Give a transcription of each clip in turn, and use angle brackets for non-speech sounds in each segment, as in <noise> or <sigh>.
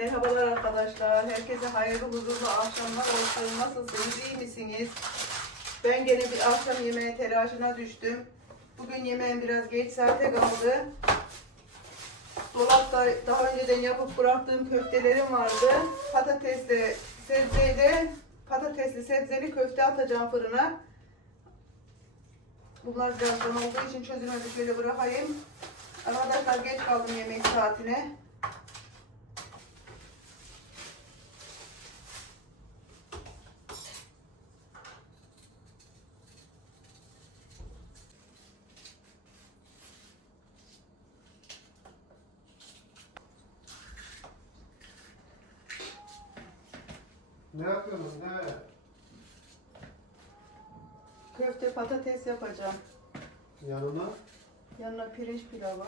Merhabalar arkadaşlar. Herkese hayırlı huzurlu akşamlar olsun. Nasılsınız? iyi misiniz? Ben gene bir akşam yemeği telaşına düştüm. Bugün yemeğim biraz geç saate kaldı. Dolapta daha önceden yapıp bıraktığım köftelerim vardı. Patatesle, sebzeyle, patatesli sebzeli köfte atacağım fırına. Bunlar birazdan olduğu için çözülmedi. Şöyle bırakayım. Arkadaşlar geç kaldım yemek saatine. Ne yapıyorsunuz? Ne? Köfte patates yapacağım. Yanına? Yanına pirinç pilavı.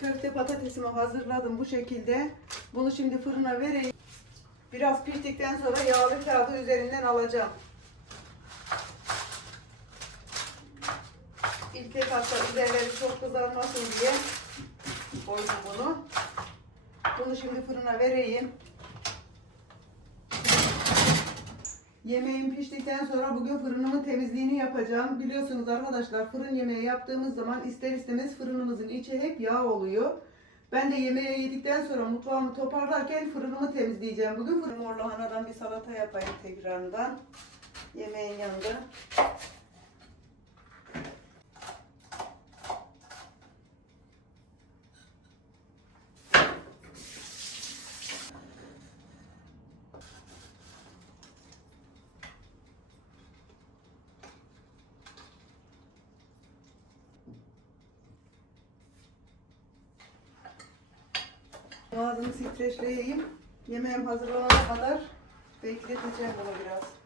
Köfte patatesimi hazırladım bu şekilde. Bunu şimdi fırına vereyim. Biraz piştikten sonra yağlı kağıdı üzerinden alacağım. İlk etapta üzerleri çok kızarmasın diye koydum bunu. Bunu şimdi fırına vereyim. Yemeğim piştikten sonra bugün fırınımın temizliğini yapacağım. Biliyorsunuz arkadaşlar fırın yemeği yaptığımız zaman ister istemez fırınımızın içi hep yağ oluyor. Ben de yemeği yedikten sonra mutfağımı toparlarken fırınımı temizleyeceğim. Bugün fırın mor bir salata yapayım tekrardan. Yemeğin yanında. Ağzını streçleyeyim. Yemeğim hazırlanana kadar bekleteceğim bunu biraz.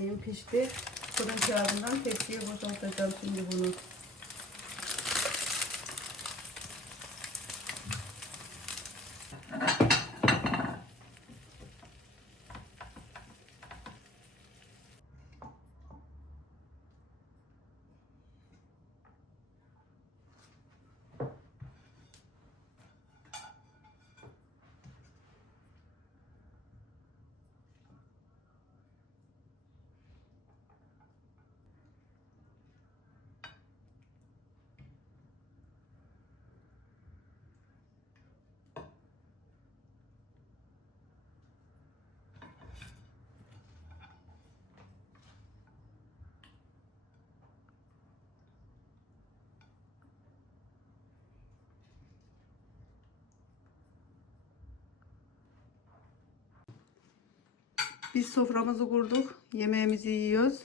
Yemeğim pişti. Fırın kağıdından tepsiye boşaltacağım şimdi bunu. Biz soframızı kurduk. Yemeğimizi yiyoruz.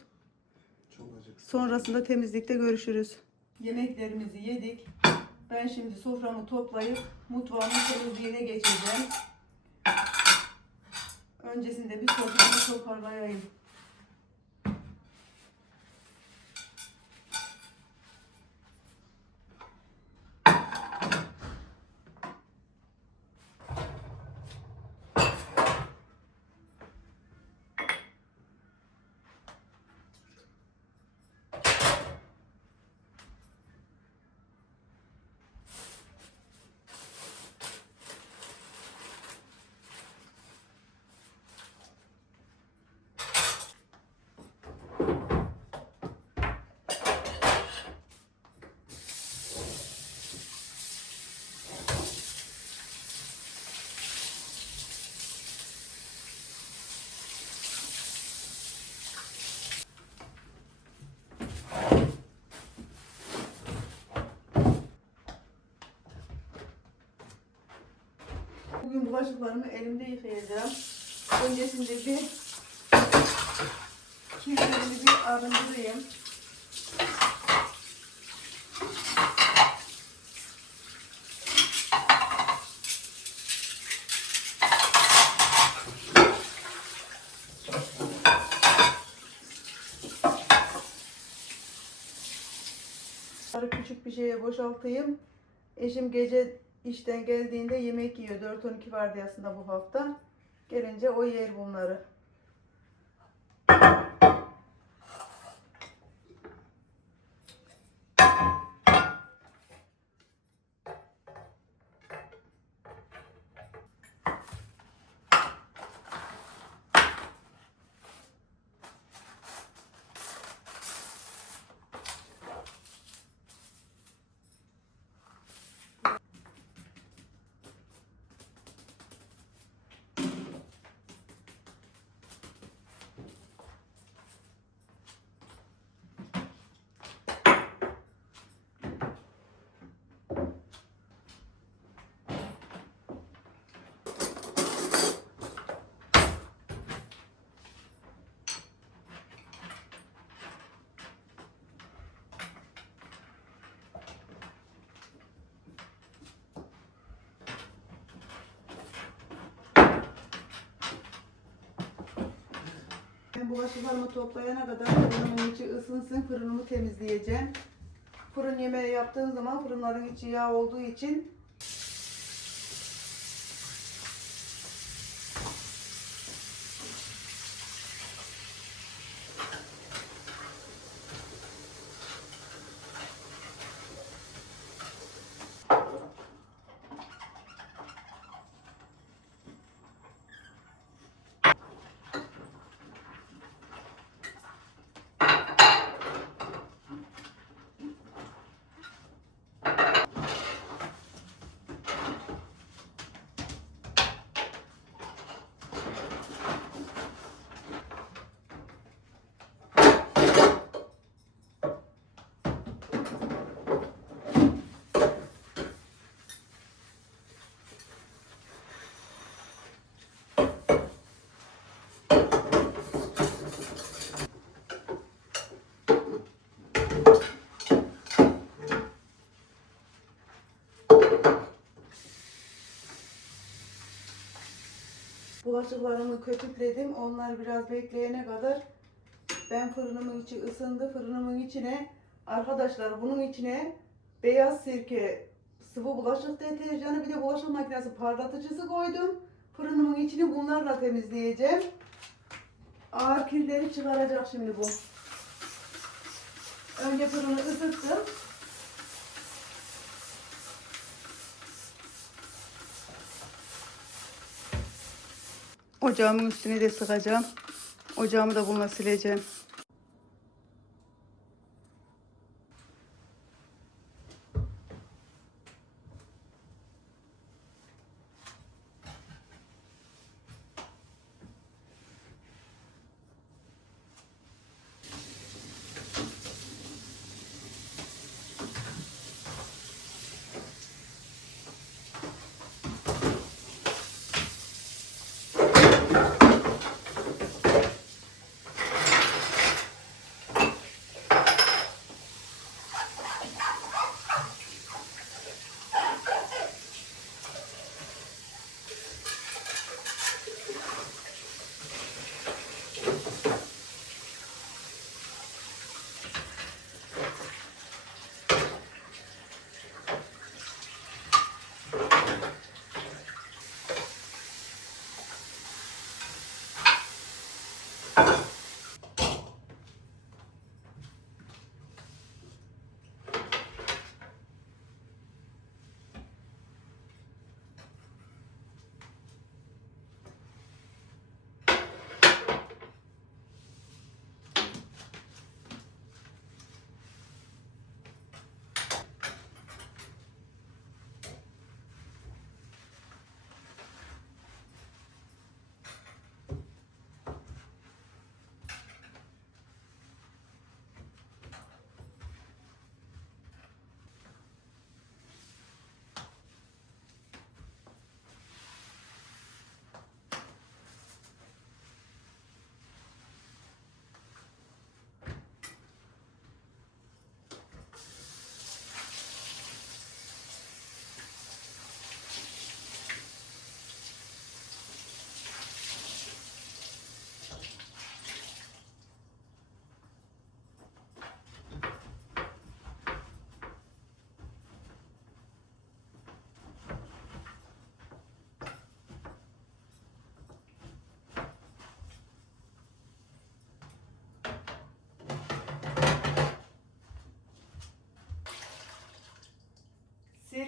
Çok acık. Sonrasında temizlikte görüşürüz. Yemeklerimizi yedik. Ben şimdi soframı toplayıp mutfağımın temizliğine geçeceğim. Öncesinde bir soframı toparlayayım. Bugün bulaşıklarımı elimde yıkayacağım. Öncesinde bir kirlerimi bir arındırayım. Küçük bir şeye boşaltayım. Eşim gece işten geldiğinde yemek yiyor. 4-12 vardiyasında bu hafta. Gelince o yer bunları. Ben bulaşıklarımı toplayana kadar fırınımın içi ısınsın. Fırınımı temizleyeceğim. Fırın yemeği yaptığım zaman fırınların içi yağ olduğu için bulaşıklarımı köpükledim. Onlar biraz bekleyene kadar ben fırınımın içi ısındı. Fırınımın içine arkadaşlar bunun içine beyaz sirke, sıvı bulaşık deterjanı bir de bulaşık makinesi parlatıcısı koydum. Fırınımın içini bunlarla temizleyeceğim. Ağır kirleri çıkaracak şimdi bu. Önce fırını ısıttım. Ocağımın üstüne de sıkacağım. Ocağımı da bununla sileceğim. you. <coughs>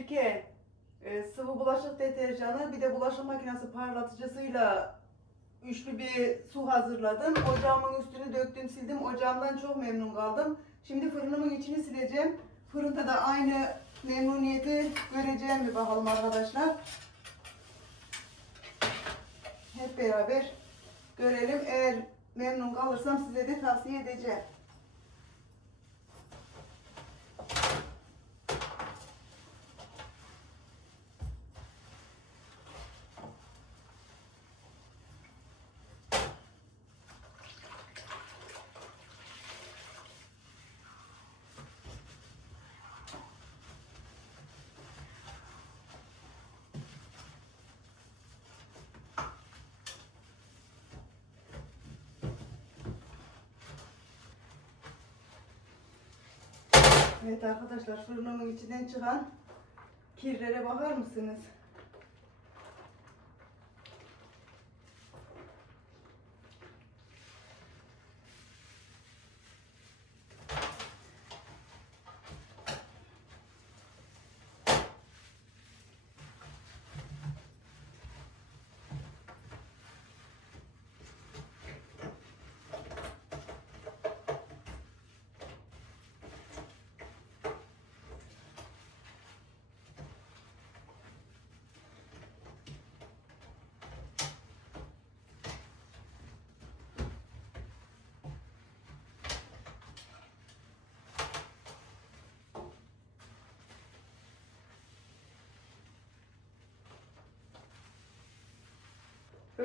Sirke, e, sıvı bulaşık deterjanı, bir de bulaşık makinesi parlatıcısıyla üçlü bir su hazırladım. Ocağımın üstünü döktüm, sildim. Ocağımdan çok memnun kaldım. Şimdi fırınımın içini sileceğim. Fırında da aynı memnuniyeti göreceğim bir bakalım arkadaşlar. Hep beraber görelim. Eğer memnun kalırsam size de tavsiye edeceğim. Evet arkadaşlar fırınımın içinden çıkan kirlere bakar mısınız?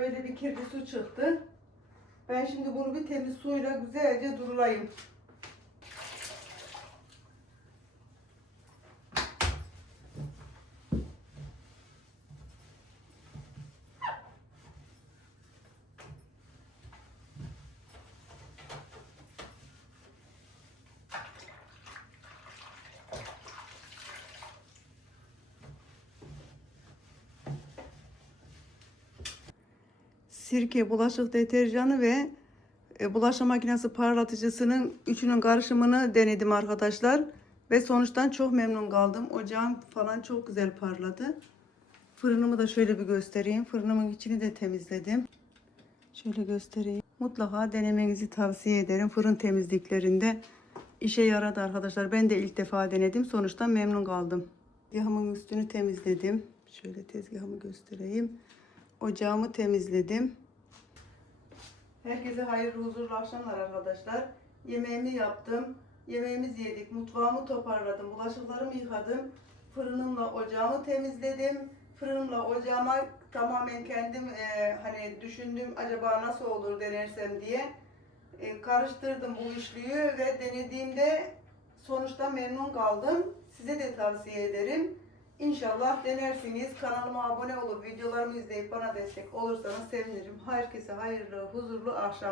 Böyle bir kirli su çıktı. Ben şimdi bunu bir temiz suyla güzelce durulayım. Sirke, bulaşık deterjanı ve e, bulaşık makinesi parlatıcısının üçünün karışımını denedim arkadaşlar. Ve sonuçtan çok memnun kaldım. Ocağım falan çok güzel parladı. Fırınımı da şöyle bir göstereyim. Fırınımın içini de temizledim. Şöyle göstereyim. Mutlaka denemenizi tavsiye ederim. Fırın temizliklerinde işe yaradı arkadaşlar. Ben de ilk defa denedim. Sonuçta memnun kaldım. Tezgahımın üstünü temizledim. Şöyle tezgahımı göstereyim. Ocağımı temizledim. Herkese hayırlı huzurlu akşamlar arkadaşlar. Yemeğimi yaptım. Yemeğimizi yedik. Mutfağımı toparladım. Bulaşıklarımı yıkadım. Fırınımla ocağımı temizledim. Fırınımla ocağıma tamamen kendim e, hani düşündüm acaba nasıl olur denersem diye e, karıştırdım bu üçlüyü ve denediğimde sonuçta memnun kaldım. Size de tavsiye ederim. İnşallah denersiniz. Kanalıma abone olup videolarımı izleyip bana destek olursanız sevinirim. Herkese hayırlı, huzurlu akşamlar.